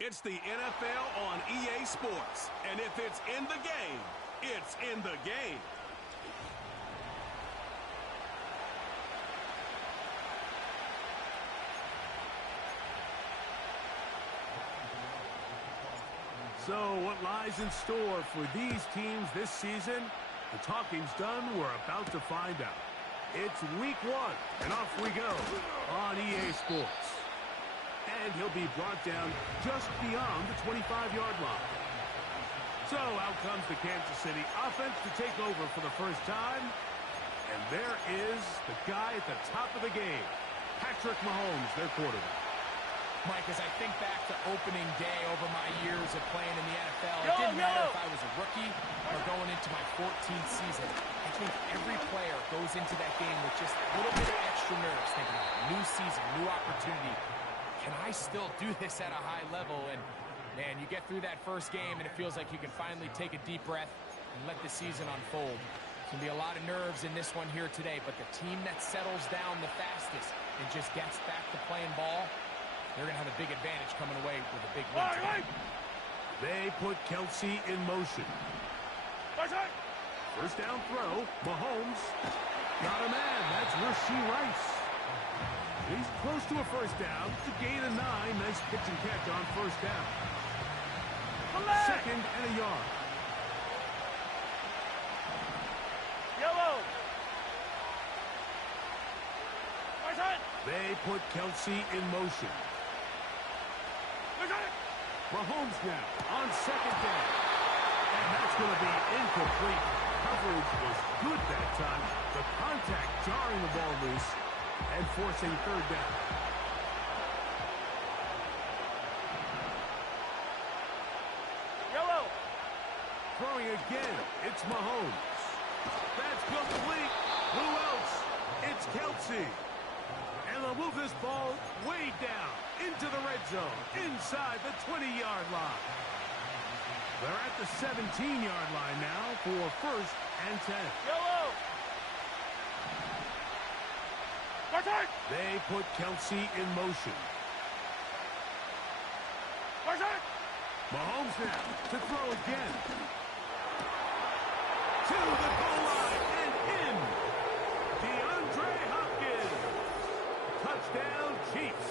It's the NFL on EA Sports. And if it's in the game, it's in the game. So what lies in store for these teams this season? The talking's done. We're about to find out. It's week 1, and off we go on EA Sports. And he'll be brought down just beyond the 25-yard line. So out comes the Kansas City offense to take over for the first time. And there is the guy at the top of the game, Patrick Mahomes, their quarterback. Mike, as I think back to opening day over my years of playing in the NFL, it didn't matter if I was a rookie or going into my 14th season. I think every player goes into that game with just a little bit of extra nerves, thinking, new season, new opportunity. Can I still do this at a high level? And, man, you get through that first game, and it feels like you can finally take a deep breath and let the season unfold. There's going to be a lot of nerves in this one here today, but the team that settles down the fastest and just gets back to playing ball, they're going to have a big advantage coming away with a big win today. They put Kelsey in motion. First down throw. Mahomes got a man. That's Rasheed Rice. He's close to a first down. To gain a 9. Nice pitch and catch on first down. Second and a yard. Yellow. They put Kelsey in motion. Mahomes now on second down. And that's going to be incomplete. Coverage was good that time. The contact jarring the ball loose and forcing third down. Yellow. Throwing again. It's Mahomes. That's complete. Who else? It's Kelsey. And they'll move this ball way down into the red zone, inside the 20-yard line. They're at the 17-yard line now for first and 10. Yellow. They put Kelsey in motion. Mahomes now to throw again. To the goal line and in. DeAndre Hopkins. Touchdown, Chiefs.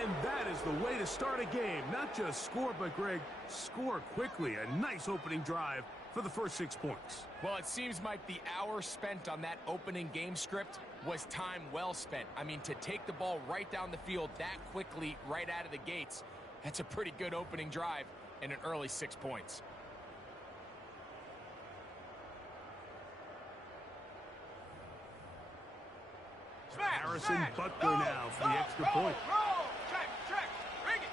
And that is the way to start a game. Not just score, but, Greg, score quickly. A nice opening drive for the first 6 points. Well, it seems like the hour spent on that opening game script was time well spent. I mean, to take the ball right down the field that quickly, right out of the gates, that's a pretty good opening drive and an early 6 points. Harrison Butker now for the extra point. Roll. Check. Ring it.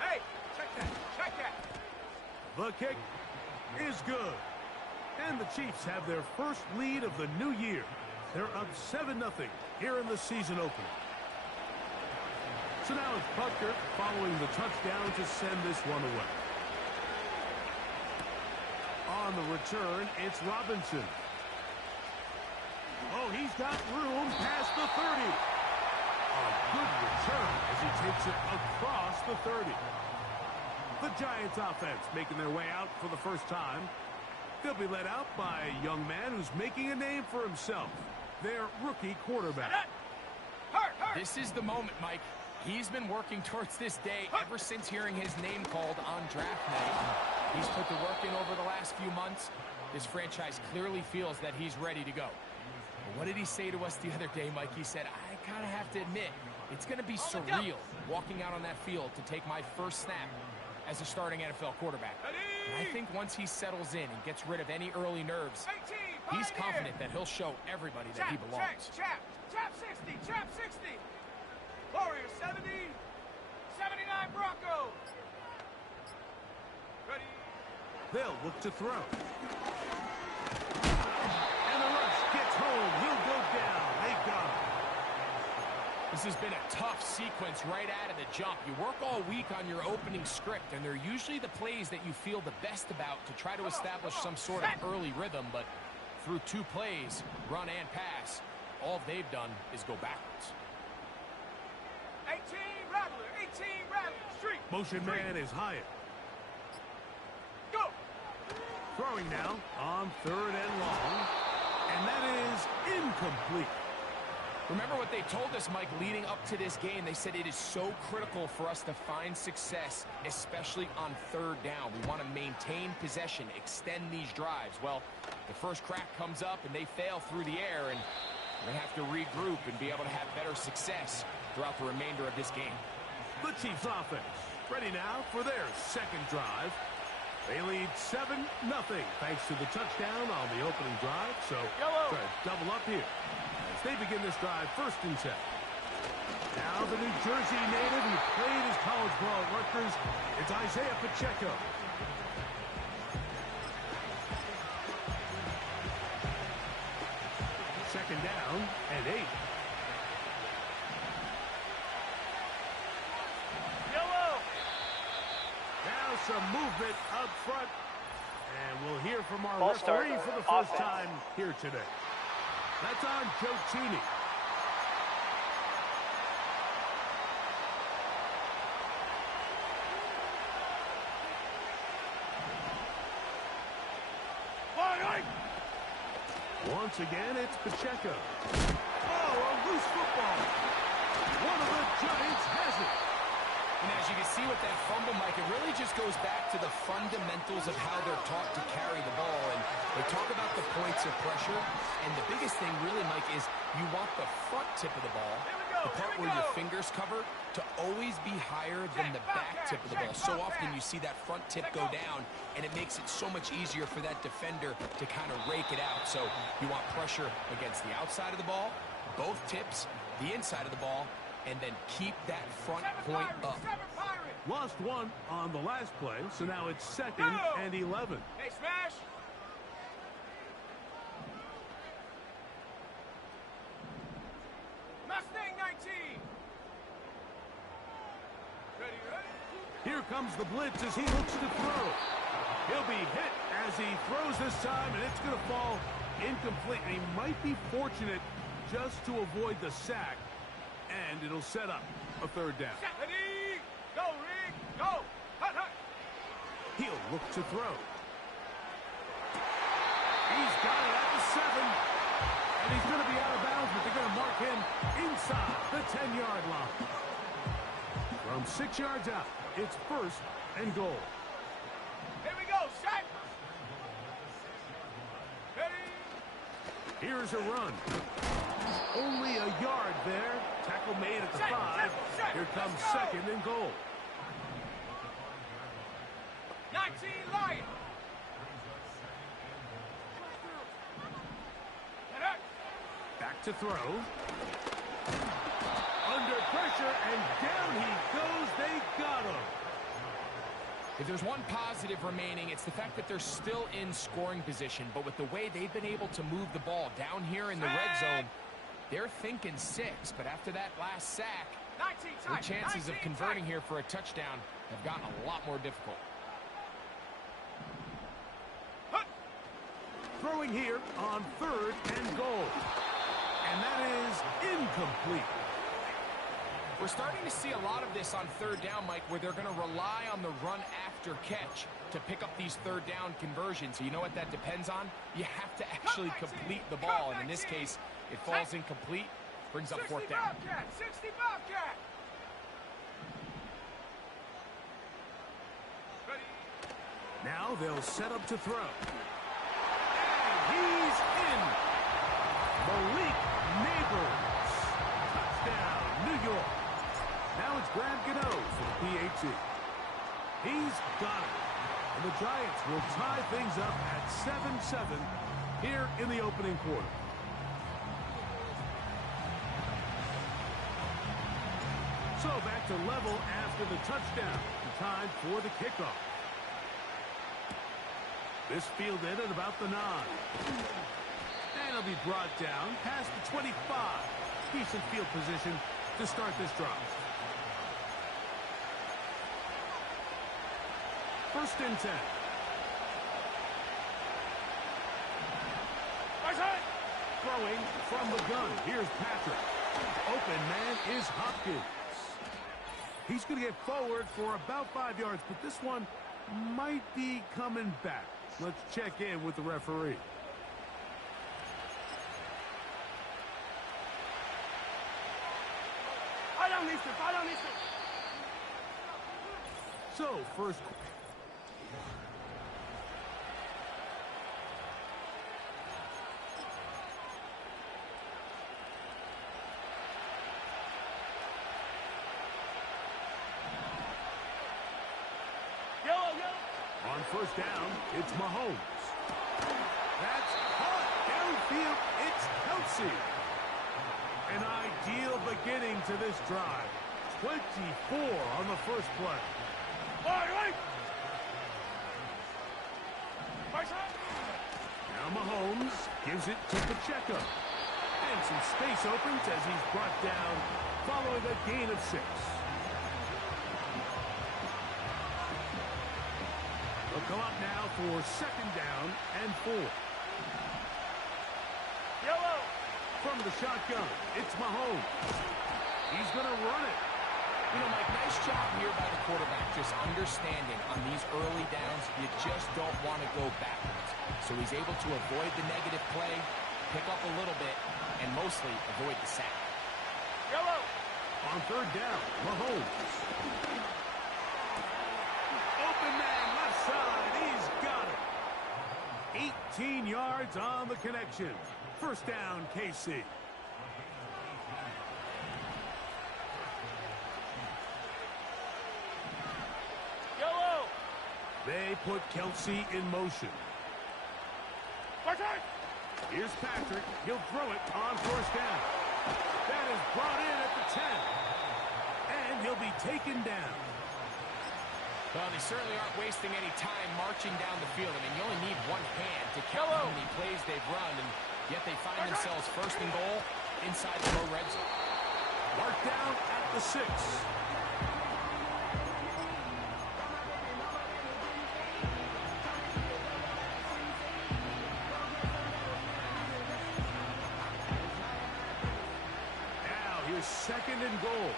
Hey. Check that. The kick is good. And the Chiefs have their first lead of the new year. They're up 7-0 here in the season opener. So now it's Butker following the touchdown to send this one away. On the return, it's Robinson. Oh, he's got room past the 30. A good return as he takes it across the 30. The Giants offense making their way out for the first time. They'll be led out by a young man who's making a name for himself, their rookie quarterback. This is the moment, Mike. He's been working towards this day ever since hearing his name called on draft night. He's put the work in over the last few months. This franchise clearly feels that he's ready to go. But what did he say to us the other day, Mike? He said, I kind of have to admit, it's going to be surreal walking out on that field to take my first snap as a starting NFL quarterback. And I think once he settles in and gets rid of any early nerves, he's confident that he'll show everybody that he belongs. Chap 60. Warriors 70. 79 Broncos. Ready. They'll look to throw. And the rush gets home. He'll go down. They got him. This has been a tough sequence right out of the jump. You work all week on your opening script, and they're usually the plays that you feel the best about to try to establish some sort of early rhythm, but through 2 plays, run and pass, all they've done is go backwards. 18, Rattler, 18 Rattler, street. Motion man is higher. Go. Throwing now on 3rd and long. And that is incomplete. Remember what they told us, Mike, leading up to this game. They said it is so critical for us to find success, especially on 3rd down. We want to maintain possession, extend these drives. Well, the first crack comes up and they fail through the air, and we're going to have to regroup and be able to have better success throughout the remainder of this game. The Chiefs offense ready now for their 2nd drive. They lead 7-0 thanks to the touchdown on the opening drive. So try to double up here as they begin this drive 1st and 10. Now the New Jersey native who played his college ball at Rutgers, it's Isaiah Pacheco. Second down and 8. Now some movement up front. And we'll hear from our referee for the first time here today. That's on Joe Cheney. Once again, it's Pacheco. Oh, a loose football. One of the Giants has it. And as you can see with that fumble, Mike, it really just goes back to the fundamentals of how they're taught to carry the ball. And they talk about the points of pressure. And the biggest thing really, Mike, is you want the front tip of the ball, the part where your fingers cover, to always be higher than the back tip of the ball. So often you see that front tip go down, and it makes it so much easier for that defender to kind of rake it out. So you want pressure against the outside of the ball, both tips, the inside of the ball, and then keep that front point up. Lost one on the last play, so now it's 2nd and 11. Hey, smash. Mustang 19. Ready. Here comes the blitz as he looks to throw. He'll be hit as he throws this time, and it's going to fall incomplete. And he might be fortunate just to avoid the sack, and it'll set up a 3rd down. Ready. Go, Rick. Go. Hut, hut. He'll look to throw. He's got it at the 7. And he's going to be out of bounds, but they're going to mark him inside the 10-yard line. From 6 yards out, it's 1st and goal. Here we go. Set. Ready. Here's a run. Only a yard there. Tackle made at the 5. Here comes 2nd and goal. 19 Lion. Back to throw. Under pressure, and down he goes. They got him. If there's one positive remaining, it's the fact that they're still in scoring position. But with the way they've been able to move the ball down here in the red zone, they're thinking 6. But after that last sack, their chances of converting here for a touchdown have gotten a lot more difficult. Throwing here on 3rd and goal. And that is incomplete. We're starting to see a lot of this on 3rd down, Mike, where they're going to rely on the run after catch to pick up these 3rd down conversions. So you know what that depends on? You have to actually complete the ball. And in this case, it falls incomplete, brings up 4th down. 60 Bobcat. Ready. Now they'll set up to throw. He's in. Malik Neighbors. Touchdown, New York. Now it's Graham Gano for the PAT. He's got it. And the Giants will tie things up at 7-7 here in the opening quarter. So back to level after the touchdown. Time for the kickoff. This fielded at about the 9. And it'll be brought down past the 25. Decent field position to start this drive. 1st and 10. Throwing from the gun. Here's Patrick. Open man is Hopkins. He's going to get forward for about 5 yards, but this one might be coming back. Let's check in with the referee. So, first... On first down, it's Mahomes. That's caught downfield. It's Kelsey. An ideal beginning to this drive. 24 on the first play. Now Mahomes gives it to Pacheco. And some space opens as he's brought down following a gain of 6. They'll come up now for second down and 4. Yellow. From the shotgun, it's Mahomes. He's going to run it. You know, Mike, nice job here by the quarterback, just understanding on these early downs, you just don't want to go backwards. So he's able to avoid the negative play, pick up a little bit, and mostly avoid the sack. Yellow. On third down, Mahomes. Open man, left side, he's got it. 18 yards on the connection. First down, KC. Yellow. They put Kelsey in motion. Here's Patrick. He'll throw it on first down. That is brought in at the 10. And he'll be taken down. Well, they certainly aren't wasting any time marching down the field. I mean, you only need one hand to count how many plays they've run, and yet they find themselves first and goal inside the low red zone. Mark down at the 6. Now here's second and goal.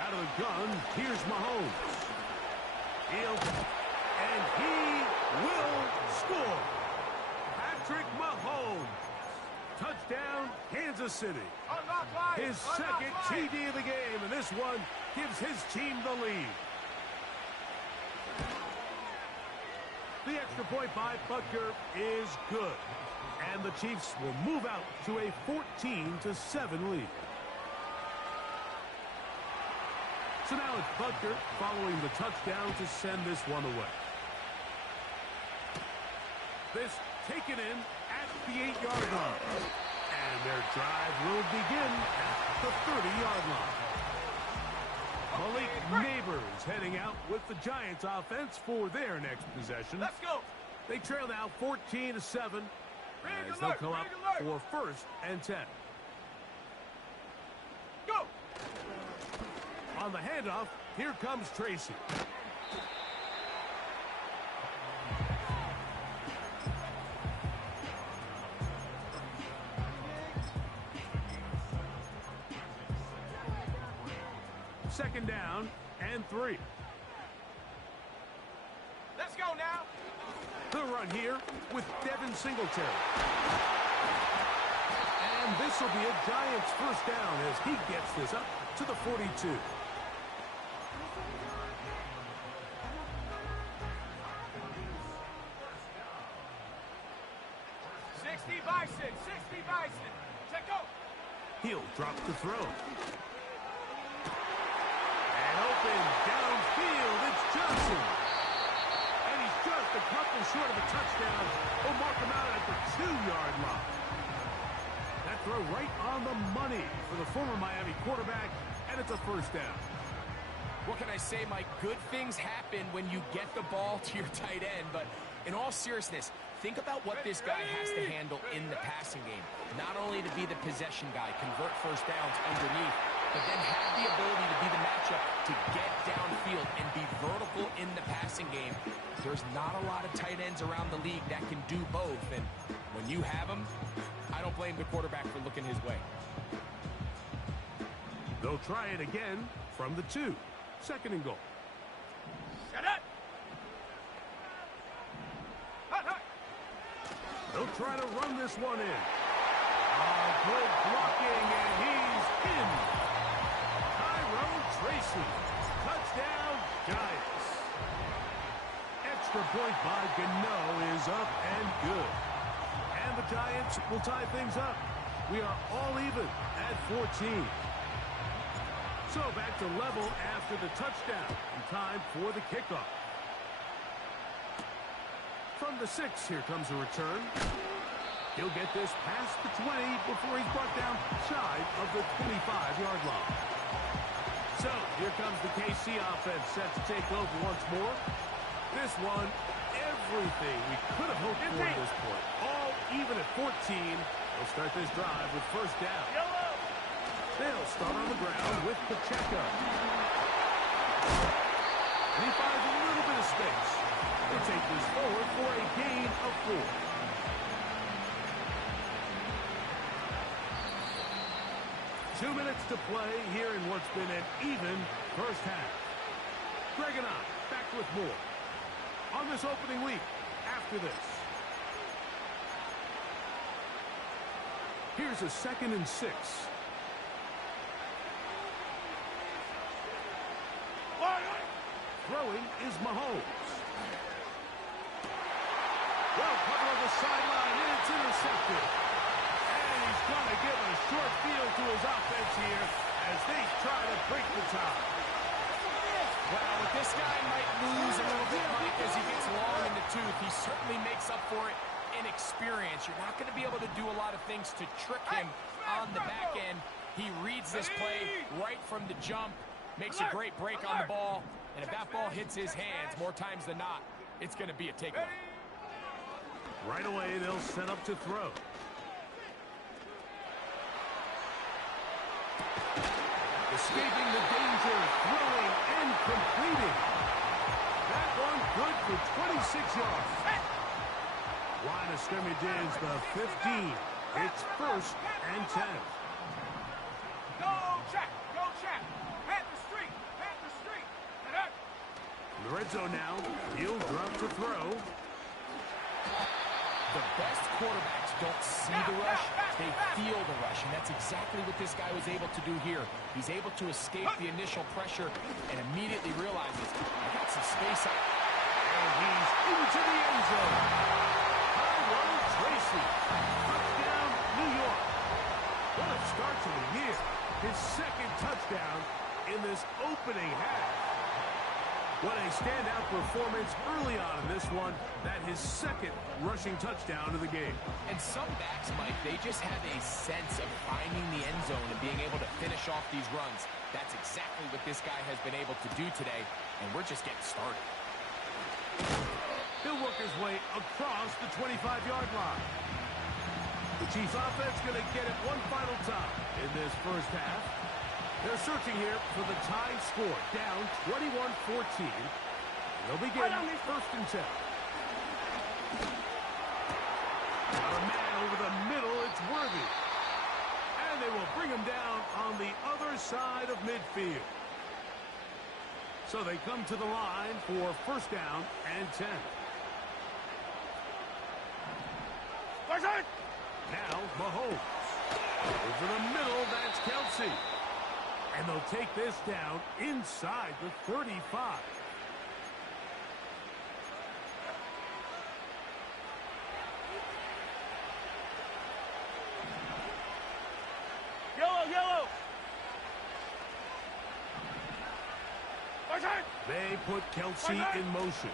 Out of the gun, here's Mahomes. And he will score. Patrick Mahomes. Touchdown, Kansas City. His second TD of the game, and this one gives his team the lead. The extra point by Butker is good. And the Chiefs will move out to a 14-7 lead. So now it's Butker following the touchdown to send this one away. This taken in at the 8-yard line. And their drive will begin at the 30-yard line. Malik Neighbors heading out with the Giants offense for their next possession. Let's go. They trail now 14-7 as they'll come up for first and 10. Go. On the handoff, here comes Tracy. Second down and 3. Let's go now. The run here with Devin Singletary. And this will be a Giants first down as he gets this up to the 42. 60 Bison. 60 Bison. Check out. He'll drop the throw. And open downfield, it's Johnson. And he's just a couple short of a touchdown. We'll mark him out at the 2-yard line. That throw right on the money for the former Miami quarterback, and it's a first down. What can I say, Mike? Good things happen when you get the ball to your tight end, but in all seriousness, think about what this guy has to handle in the passing game. Not only to be the possession guy, convert first downs underneath, but then have the ability to be the matchup to get downfield and be vertical in the passing game. There's not a lot of tight ends around the league that can do both, and when you have them, I don't blame the quarterback for looking his way. They'll try it again from the 2. 2nd and goal. Set it. Hut, hut. They'll try to run this one in. Good blocking, and he's in. Tyrone Tracy. Touchdown, Giants. Extra point by Gano is up and good. And the Giants will tie things up. We are all even at 14. So back to level after the touchdown. And time for the kickoff. From the 6, here comes a return. He'll get this past the 20 before he's brought down shy of the 25-yard line. So here comes the KC offense set to take over once more. This one, everything we could have hoped for at this point. All even at 14. They'll start this drive with first down. They'll start on the ground with Pacheco. And he finds a little bit of space. They'll take this forward for a gain of 4. Two minutes to play here in what's been an even first half. Greg and I back with more on this opening week after this. Here's a 2nd and 6. Throwing is Mahomes. Well covered on the sideline, and it's intercepted. And he's going to give a short field to his offense here as they try to break the tie. Well, this guy might lose a little bit, Mike, as he gets long in the tooth. He certainly makes up for it in experience. You're not going to be able to do a lot of things to trick him on the back end. He reads this play right from the jump, makes a great break on the ball, and if that ball hits his hands more times than not, it's going to be a takeaway. Right away, they'll set up to throw. Escaping the danger, throwing and completing. That one good for 26 yards. Line of scrimmage is the 15. It's 1st and 10. Go check. Go check. Panther Street. Panther Street. In the red zone now, he'll drop to throw. The best quarterbacks don't see the rush, they feel the rush, and that's exactly what this guy was able to do here. He's able to escape the initial pressure and immediately realizes, I got some space out. And he's into the end zone. Tyrone Tracy. Touchdown, New York. What a start to the year. His 2nd touchdown in this opening half. What a standout performance early on in this one. That his 2nd rushing touchdown of the game. And some backs, Mike, they just have a sense of finding the end zone and being able to finish off these runs. That's exactly what this guy has been able to do today, and we're just getting started. He'll work his way across the 25-yard line. The Chiefs offense going to get it one final time in this first half. They're searching here for the tie score, down 21-14. They'll begin 1st and 10. Got a man over the middle, it's Worthy. And they will bring him down on the other side of midfield. So they come to the line for 1st down and 10. Now Mahomes. Over the middle, that's Kelsey. And they'll take this down inside the 35. Yellow. They put Kelsey in motion.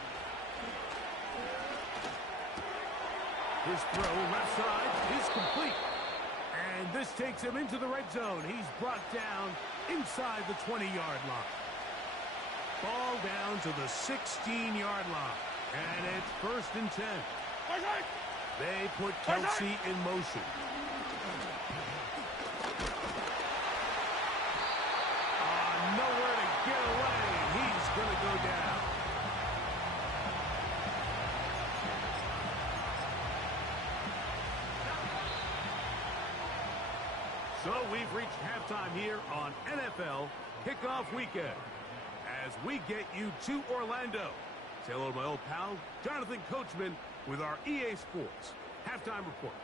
His throw left side is complete. And this takes him into the red zone. He's brought down inside the 20-yard line. Ball down to the 16-yard line. And it's 1st and 10. They put Kelsey in motion. So we've reached halftime here on NFL Kickoff Weekend as we get you to Orlando. Say hello to my old pal, Jonathan Coachman, with our EA Sports halftime report.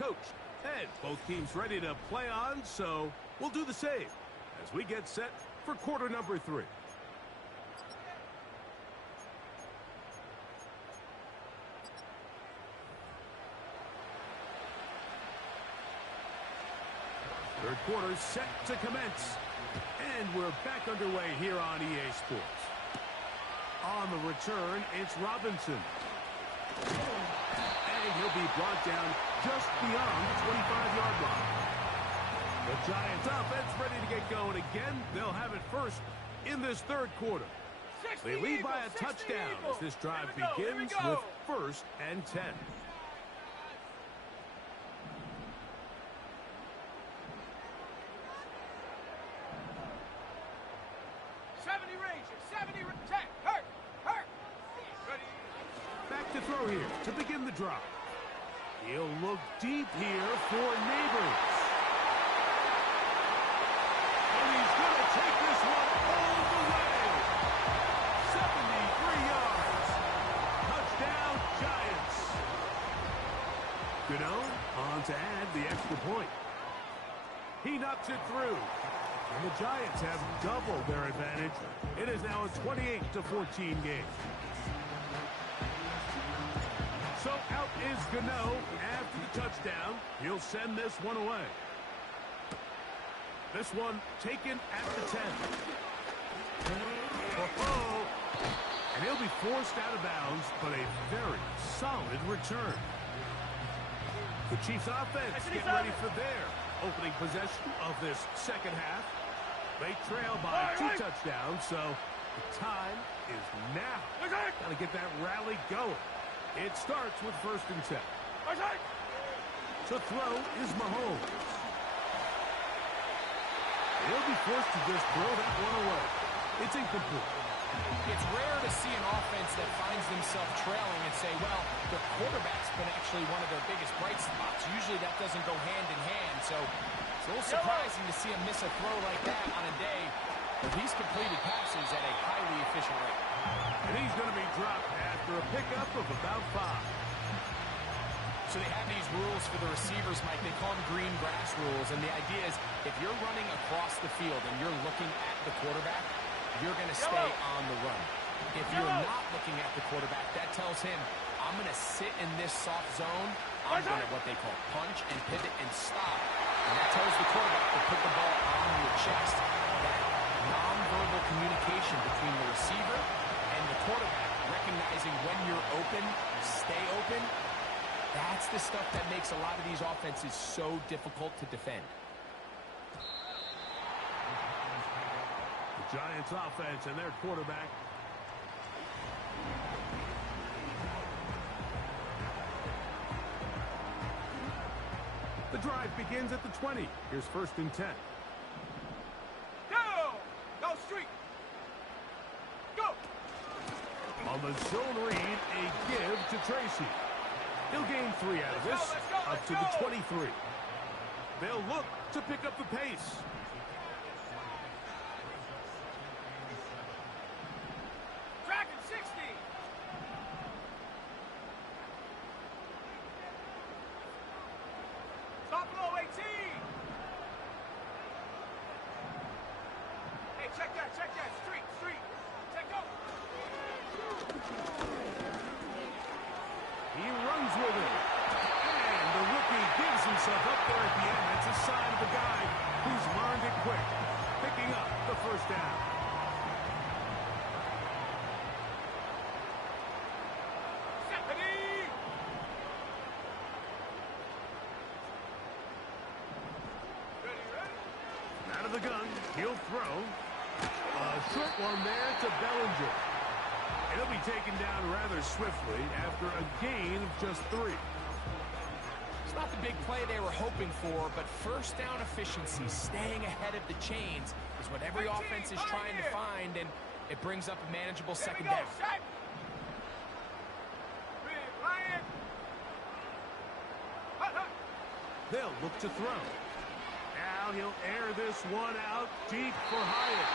Coach, Ed, both teams ready to play on, so we'll do the same as we get set for quarter number 3. Third quarter set to commence. And we're back underway here on EA Sports. On the return, it's Robinson. And he'll be brought down just beyond the 25-yard line. The Giants offense ready to get going again. They'll have it first in this third quarter. They lead by a touchdown as this drive begins with 1st and 10. 70 Rangers, 70 10. Hurt. Ready. Back to throw here to begin the drive. He'll look deep here for Neighbors. And he's going to take this one all the way. 73 yards. Touchdown, Giants. Gano on to add the extra point. He knocks it through. And the Giants have doubled their advantage. It is now a 28-14 game. So out is Gano after the touchdown. He'll send this one away. This one taken at the 10. And he'll be forced out of bounds, but a very solid return. The Chiefs offense getting ready for their opening possession of this second half. They trail by 2 touchdowns, so the time is now. Got to get that rally going. It starts with 1st and 10. To throw is Mahomes. He'll be forced to just throw that one away. It's incomplete. It's rare to see an offense that finds themselves trailing and say, well, the quarterback's been actually one of their biggest bright spots. Usually that doesn't go hand in hand, so it's a little surprising to see him miss a throw like that on a day where he's completed passes at a highly efficient rate. And he's going to be dropped after a pickup of about 5. So they have these rules for the receivers, Mike. They call them green grass rules, and the idea is if you're running across the field and you're looking at the quarterback, you're going to stay on the run. If you're not looking at the quarterback, that tells him, I'm going to sit in this soft zone. I'm going to what they call punch and pivot and stop. And that tells the quarterback to put the ball on your chest. That nonverbal communication between the receiver and the quarterback, recognizing when you're open, stay open, that's the stuff that makes a lot of these offenses so difficult to defend. The Giants offense and their quarterback. The drive begins at the 20. Here's 1st and 10. Go street. Go. On the zone read, a give to Tracy. He'll gain 3 out of this, up to the 23. They'll look to pick up the pace. Dragon 60. Top low 18. Hey, check that. Street. Check go. He runs with it. And the rookie gives himself up there at the end. That's a sign of a guy who's learned it quick, picking up the 1st down. Stephanie. Ready. Out of the gun, he'll throw. A short one there to Bellinger. He'll be taken down rather swiftly after a gain of just 3. It's not the big play they were hoping for, but 1st down efficiency, staying ahead of the chains, is what every offense is trying to find, and it brings up a manageable 2nd down. Big Lion. They'll look to throw. Now he'll air this one out deep for Hyatt.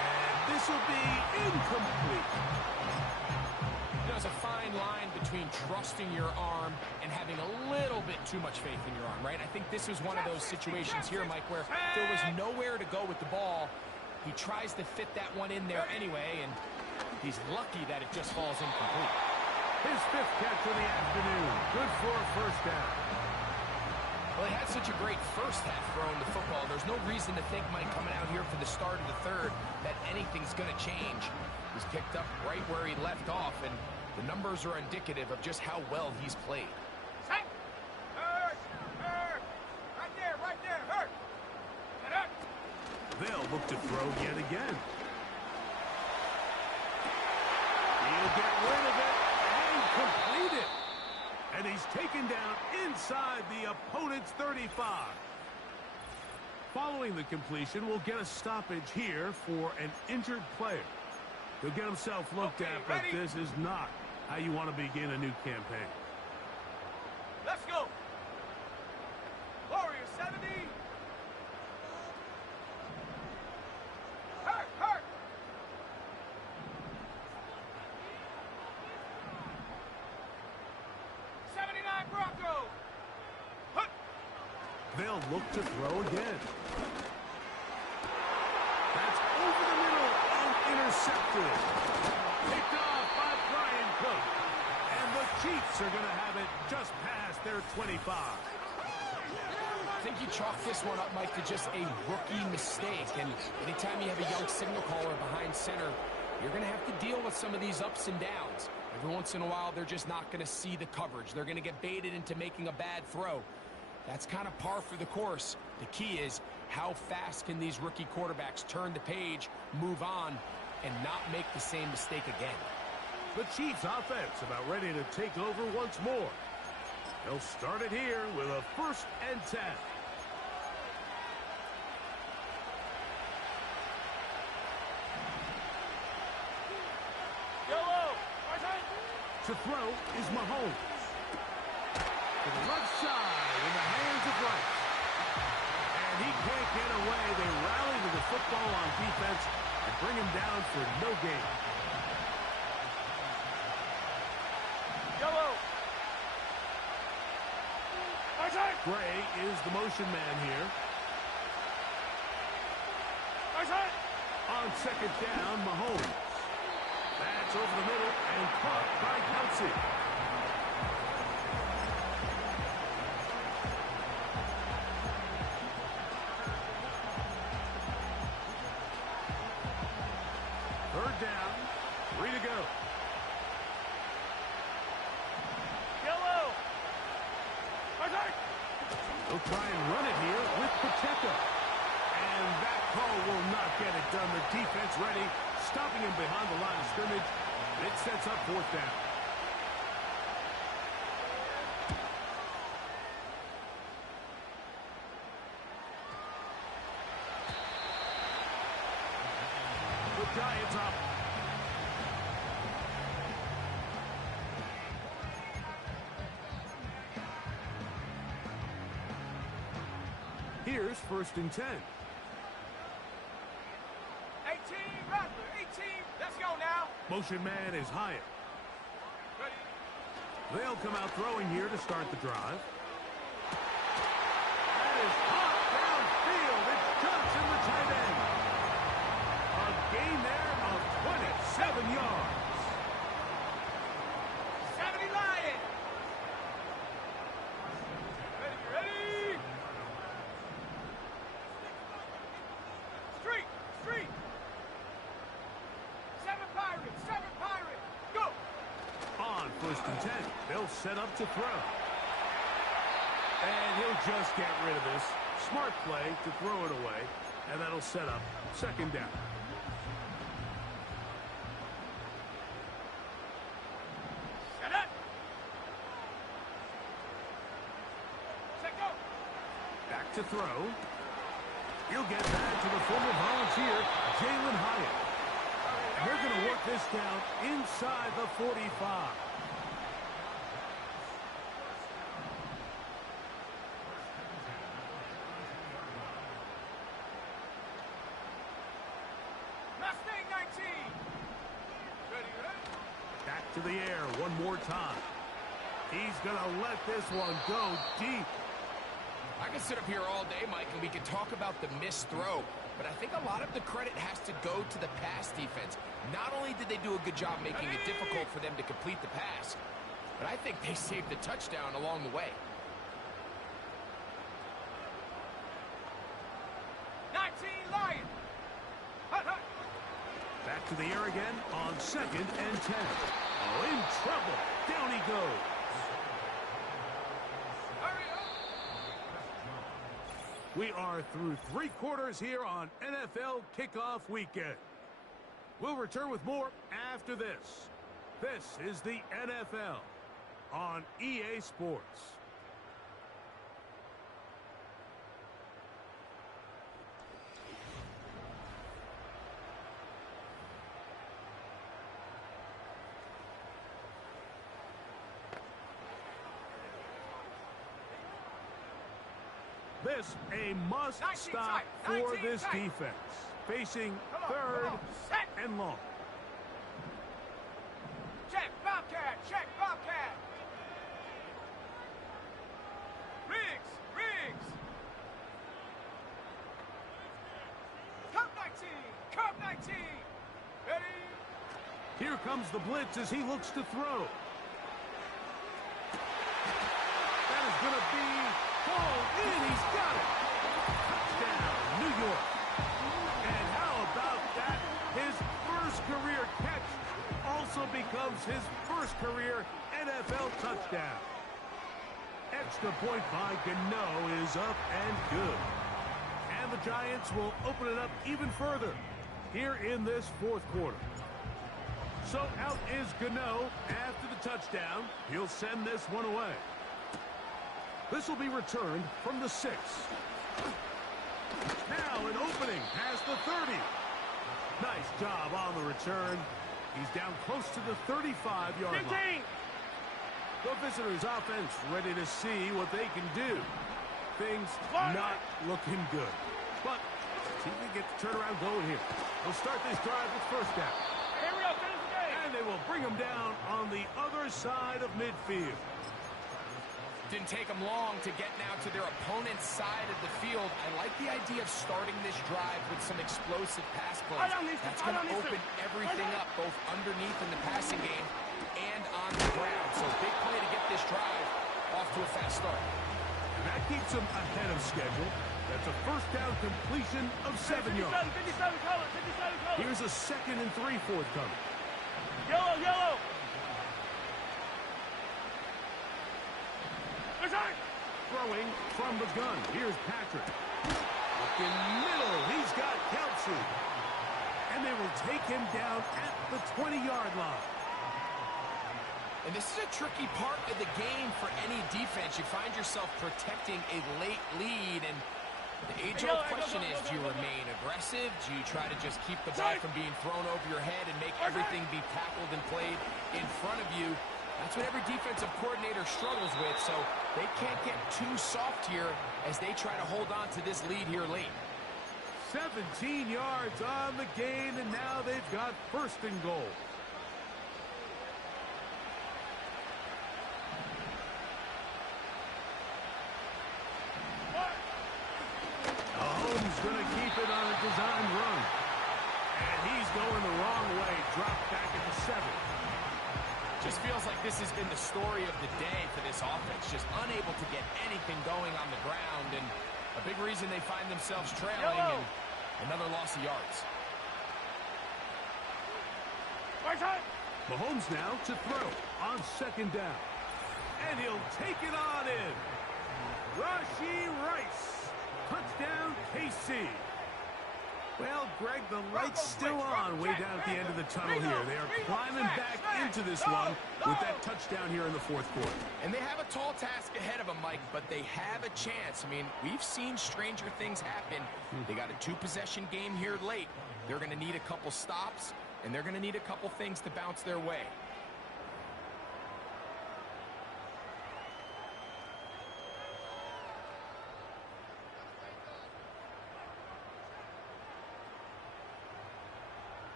And this will be incomplete. There's a fine line between trusting your arm and having a little bit too much faith in your arm, right? I think this is one of those situations here, Mike, where there was nowhere to go with the ball. He tries to fit that one in there anyway, and he's lucky that it just falls incomplete. His 5th catch of the afternoon. Good for a first down. Well, he had such a great first half throwing the football. There's no reason to think, Mike, coming out here for the start of the third, that anything's going to change. He's picked up right where he left off, and the numbers are indicative of just how well he's played. Hurt! Hurt! Right there, hurt! Get up! They'll look to throw yet again. He'll get rid of it and complete it. And he's taken down inside the opponent's 35. Following the completion, we'll get a stoppage here for an injured player. He'll get himself looked at, but this is not how you want to begin a new campaign. Let's go! Warrior 70! Hurt! 79 Bronco! Hut! They'll look to throw again. That's over the middle and intercepted. Picked off by Brian Cook. And the Chiefs are going to have it just past their 25. I think you chalk this one up, Mike, to just a rookie mistake. And anytime you have a young signal caller behind center, you're going to have to deal with some of these ups and downs. Every once in a while, they're just not going to see the coverage. They're going to get baited into making a bad throw. That's kind of par for the course. The key is, how fast can these rookie quarterbacks turn the page, move on, and not make the same mistake again? The Chiefs offense about ready to take over once more. They'll start it here with a 1st and 10. To throw is Mahomes. To the left side in the hands of Rice. And he can't get away. They rally to the football on defense and bring him down for no gain. Gray is the motion man here. On 2nd down, Mahomes. That's over the middle and caught by Kelsey. Third down, 3 to go. They'll try and run it here with Pacheco. And that call will not get it done. The defense ready, stopping him behind the line of scrimmage. It sets up 4th down. The Giants up. Here's 1st and 10. 18, Rattler, 18. Let's go now. Motion man is Hyatt. Ready? They'll come out throwing here to start the drive. That is hot downfield. It's Johnson, the tight end. A gain there of 27 yards. 70 Lions. Ready? Street. 7 Pirates. Go. On 1st and 10, they'll set up to throw. And he'll just get rid of this. Smart play to throw it away. And that'll set up 2nd down. Set up. Set go. Back to throw. He'll get back to the former Volunteer, Jalen Hyatt. And they're going to work this down inside the 45. To the air one more time. He's going to let this one go deep. I can sit up here all day, Mike, and we can talk about the missed throw, but I think a lot of the credit has to go to the pass defense. Not only did they do a good job making it difficult for them to complete the pass, but I think they saved the touchdown along the way. 19 Lions. Hut, hut. Back to the air again on 2nd and 10. Oh, in trouble. Down he goes. Hurry up. We are through 3 quarters here on NFL Kickoff Weekend. We'll return with more after this. This is the NFL on EA Sports. This a must-stop for this defense. Facing 3rd and long. Check, Bobcat. Check, Bobcat. Riggs. Cup 19. Cup 19. Ready? Here comes the blitz as he looks to throw. That is going to be pulled in. He's got it. Touchdown, New York. And how about that? His first career catch also becomes his first career NFL touchdown. Extra point by Gano is up and good. And the Giants will open it up even further here in this 4th quarter. So out is Gano after the touchdown. He'll send this one away. This will be returned from the 6. Now an opening past the 30. Nice job on the return. He's down close to the 35-yard line. The visitors' offense ready to see what they can do. Things not looking good. But see if they get the turnaround going here. They'll start this drive with 1st down. Here we go. Finish the game. And they will bring him down on the other side of midfield. Didn't take them long to get now to their opponent's side of the field. I like the idea of starting this drive with some explosive pass plays. That's going to open everything up, both underneath in the passing game and on the ground. So big play to get this drive off to a fast start. And that keeps them ahead of schedule. That's a 1st down completion of 7 yards. 57 color. Here's a 2nd and 3 forthcoming. Yellow. Throwing from the gun. Here's Patrick. Looking middle. He's got Kelsey. And they will take him down at the 20-yard line. And this is a tricky part of the game for any defense. You find yourself protecting a late lead, and the age-old question is, do you remain aggressive? Do you try to just keep the ball from being thrown over your head and make everything be tackled and played in front of you? That's what every defensive coordinator struggles with, so they can't get too soft here as they try to hold on to this lead here late. 17 yards on the gain, and now they've got 1st and goal. Mahomes going to keep it on a designed run. And he's going the wrong way, dropped back at the 7. Just feels like this has been the story of the day for this offense. Just unable to get anything going on the ground, and a big reason they find themselves trailing and another loss of yards. Mahomes now to throw on 2nd down. And he'll take it on in. Rashee Rice. Touchdown, KC. Well, Greg, the light's still on way down at the end of the tunnel here. They are climbing back into this one with that touchdown here in the 4th quarter. And they have a tall task ahead of them, Mike, but they have a chance. I mean, we've seen stranger things happen. They got a 2-possession game here late. They're going to need a couple stops, and they're going to need a couple things to bounce their way.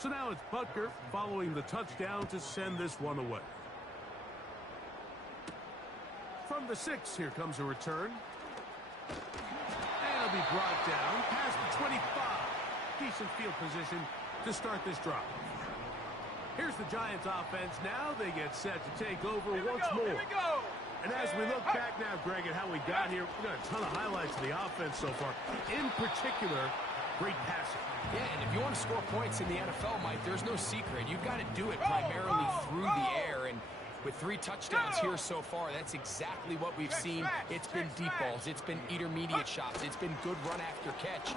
So now it's Butker following the touchdown to send this one away. From the 6, here comes a return. And it'll be brought down past the 25. Decent field position to start this drive. Here's the Giants offense now. They get set to take over once more. And as we look back now, Greg, at how we got here, we've got a ton of highlights of the offense so far. In particular, great passing. Yeah, and if you want to score points in the NFL, Mike, there's no secret. You've got to do it primarily through the air. And with 3 touchdowns here so far, that's exactly what we've seen. It's been deep balls. It's been intermediate shots. It's been good run after catch.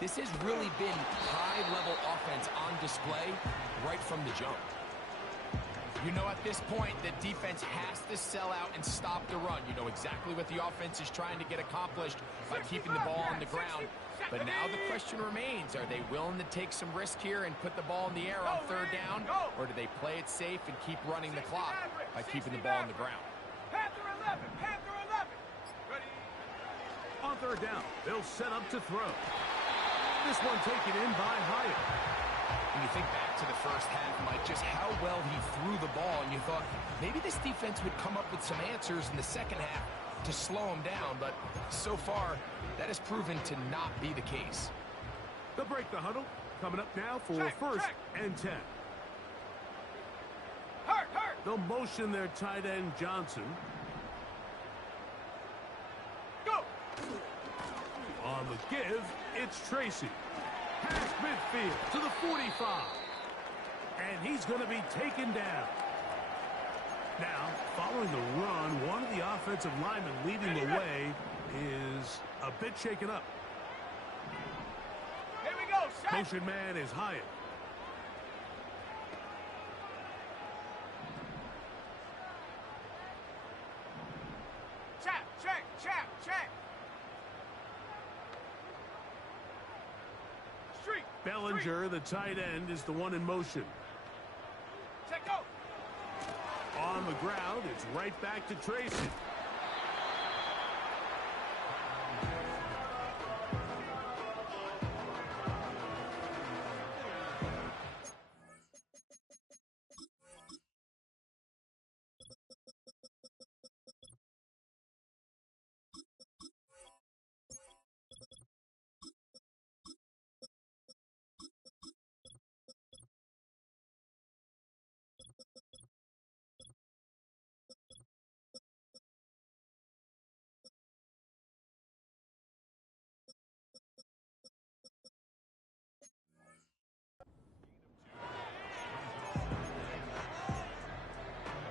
This has really been high-level offense on display right from the jump. You know at this point, the defense has to sell out and stop the run. You know exactly what the offense is trying to get accomplished by keeping the ball on the ground. But now the question remains, are they willing to take some risk here and put the ball in the air on 3rd down? Or do they play it safe and keep running the clock by keeping the ball on the ground? Panther 11, Panther 11. Ready? On 3rd down, they'll set up to throw. This one taken in by Hyatt. When you think back to the first half, Mike, just how well he threw the ball, and you thought maybe this defense would come up with some answers in the second half to slow him down, but so far, that has proven to not be the case. They'll break the huddle. Coming up now for 1st and 10. Hurt. They'll motion their tight end, Johnson. Go. On the give, it's Tracy. Past midfield to the 45. And he's going to be taken down. Now, following the run, one of the offensive linemen leading the way is a bit shaken up. Here we go. Shot. Motion man is Hyatt. Check. Street. Bellinger, the tight end, is the one in motion. Check, go. On the ground, it's right back to Tracy.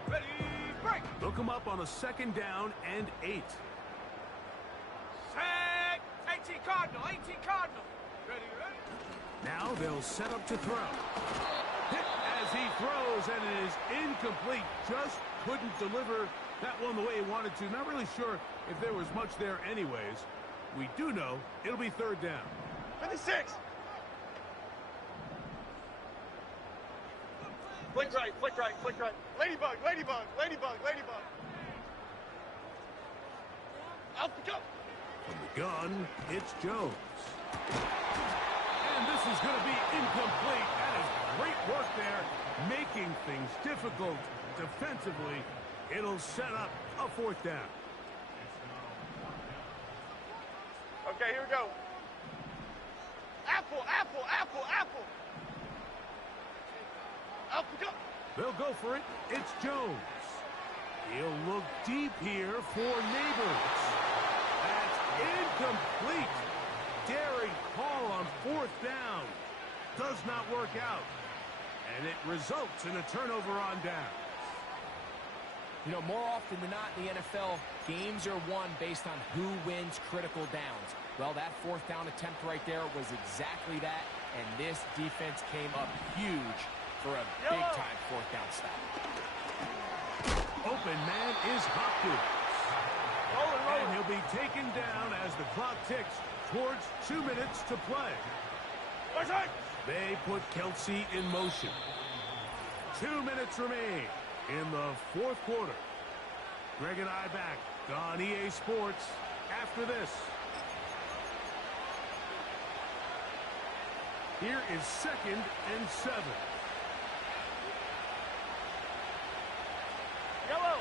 Ready, break. They'll come up on a 2nd down and 8. Set. 18 Cardinal. Ready. Now they'll set up to throw. Hit as he throws, and it is incomplete. Just couldn't deliver that one the way he wanted to. Not really sure if there was much there anyways. We do know it'll be 3rd down. 56. Flick right. Ladybug. Out the go. From the gun, it's Jones. And this is going to be incomplete. That is great work there, making things difficult defensively. It'll set up a 4th down. Okay, here we go. Apple. Out the go. They'll go for it. It's Jones. He'll look deep here for Neighbors. That's incomplete. Daring call on 4th down. Does not work out. And it results in a turnover on down. You know, more often than not in the NFL, games are won based on who wins critical downs. Well, that 4th down attempt right there was exactly that, and this defense came up huge for a big-time 4th down stop. Open man is Hopkins. And he'll be taken down as the clock ticks towards 2 minutes to play. They put Kelsey in motion. 2 minutes remain in the 4th quarter. Greg and I back on EA Sports after this. Here is 2nd and 7. Yellow.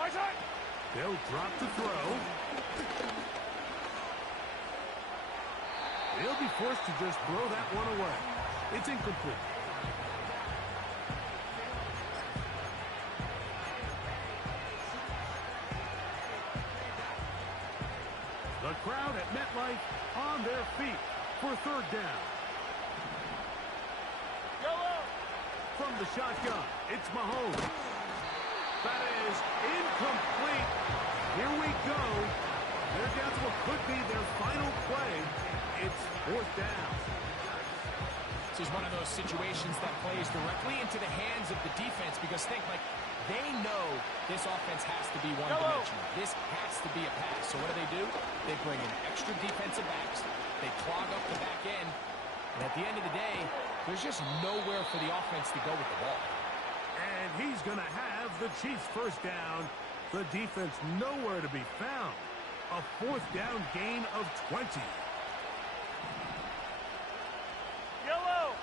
My side. They'll drop the throw. They'll be forced to just throw that one away. It's incomplete. The crowd at MetLife on their feet for 3rd down. Yellow. From the shotgun, it's Mahomes. That is incomplete. Here we go. They're down to what could be their final play. It's 4th down. This is one of those situations that plays directly into the hands of the defense because they know this offense has to be one-dimensional. This has to be a pass. So what do? They bring in extra defensive backs. They clog up the back end. And at the end of the day, there's just nowhere for the offense to go with the ball. And he's going to have the Chiefs' 1st down. The defense nowhere to be found. A 4th down gain of 20. Yellow.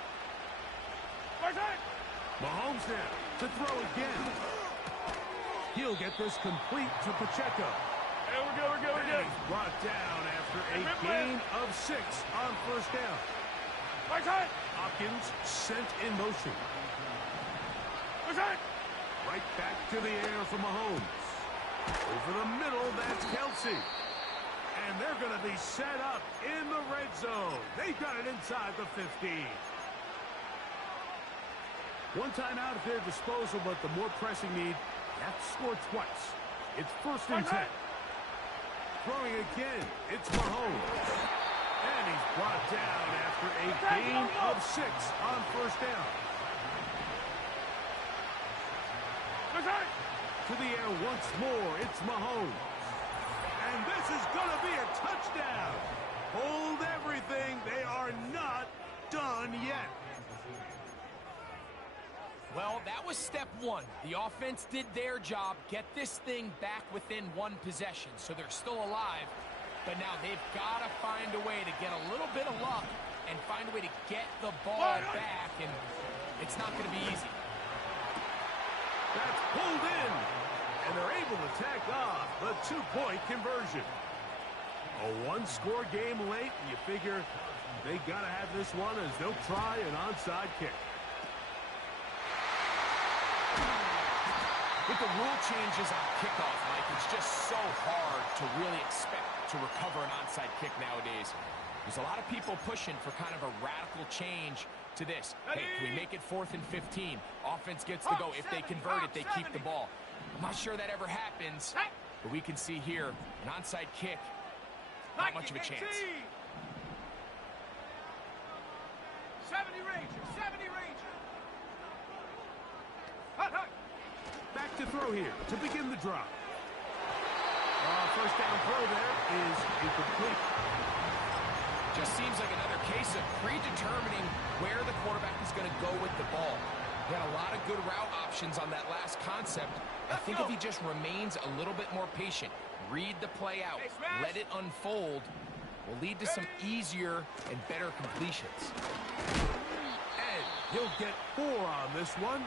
My side. Mahomes now to throw again. He'll get this complete to Pacheco. Hey, we're good. And he's brought down after a gain of 6 on 1st down. My side. Hopkins sent in motion. My side. Right back to the air for Mahomes. Over the middle, that's Kelsey. And they're going to be set up in the red zone. They've got it inside the 15. One timeout at their disposal, but the more pressing need, they have to score twice. It's 1st and 10. Throwing again, it's Mahomes. And he's brought down after a gain of 6 on 1st down. To the air once more, it's Mahomes. And this is going to be a touchdown. Hold everything. They are not done yet. Well, that was step 1. The offense did their job, get this thing back within 1 possession, so they're still alive. But now they've got to find a way to get a little bit of luck and find a way to get the ball back, and it's not going to be easy. That's pulled in, and they're able to tack off the 2-point conversion. A 1-score game late, and you figure they got to have this one as they'll try an onside kick. With the rule changes on kickoff, Mike, it's just so hard to really expect to recover an onside kick nowadays. There's a lot of people pushing for kind of a radical change to this. Hey, can we make it 4th and 15? Offense gets to go. If they convert it, they keep the ball. I'm not sure that ever happens, but we can see here an onside kick, not much of a chance. 70 Ranger, 70 Ranger. Back to throw here to begin the drive. 1st down throw there is incomplete. Just seems like another case of predetermining where the quarterback is going to go with the ball. He had a lot of good route options on that last concept. I think if he just remains a little bit more patient, read the play out, let it unfold, will lead to some easier and better completions. And he'll get 4 on this one,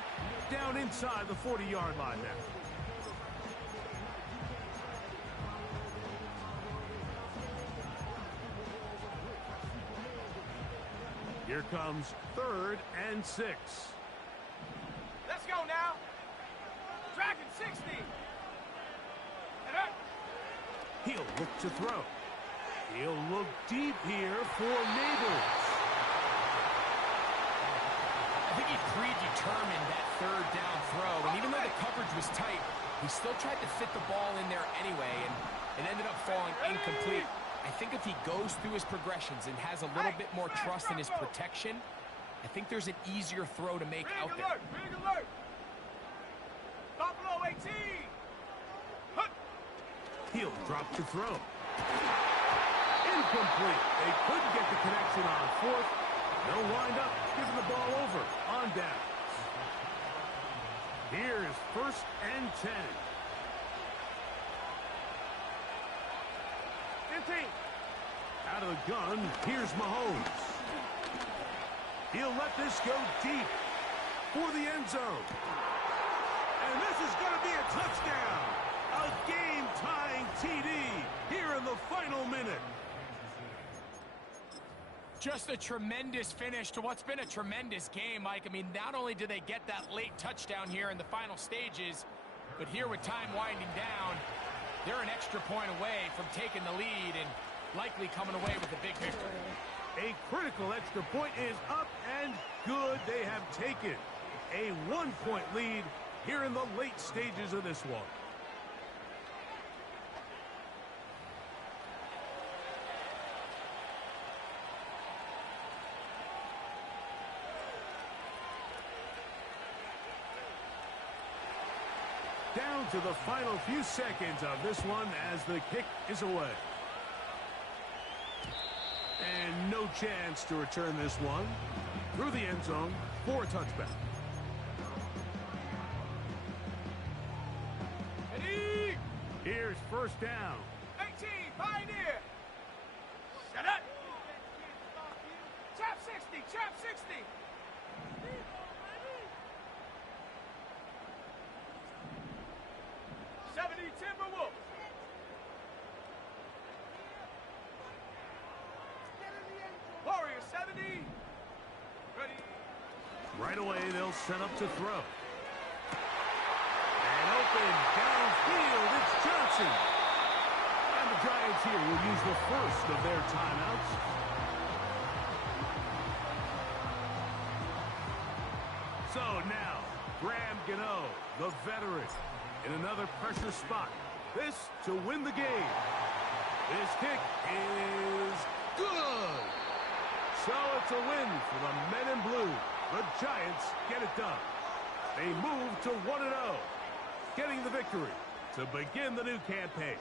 down inside the 40-yard line now. Here comes 3rd and 6. Let's go now. Dragon 60. He'll look to throw. He'll look deep here for Neighbors. I think he predetermined that 3rd down throw, and even though the coverage was tight, he still tried to fit the ball in there anyway, and it ended up falling incomplete. I think if he goes through his progressions and has a little bit more trust in his protection, I think there's an easier throw to make out there. Big alert. Buffalo 18. He'll drop to throw. Incomplete. They couldn't get the connection on 4th. They'll wind up giving the ball over on downs. Here's 1st and 10. 15. Out of the gun, here's Mahomes. He'll let this go deep for the end zone. And this is going to be a touchdown. A game-tying TD here in the final minute. Just a tremendous finish to what's been a tremendous game, Mike. I mean, not only do they get that late touchdown here in the final stages, but here with time winding down, they're an extra point away from taking the lead and likely coming away with a big victory. A critical extra point is up and good. They have taken a 1-point lead here in the late stages of this one. Down to the final few seconds of this one as the kick is away. And no chance to return this one through the end zone for a touchback. Ready? Here's first down. 18, Pioneer. Shut up. Chop 60, chop 60. Timberwolves. Warriors 70. Ready. Right away, they'll set up to throw. And open downfield, it's Johnson. And the Giants here will use the first of their timeouts. So now, Graham Gano, the veteran, in another pressure spot. This to win the game. This kick is good. So it's a win for the men in blue. The Giants get it done. They move to 1-0, getting the victory to begin the new campaign.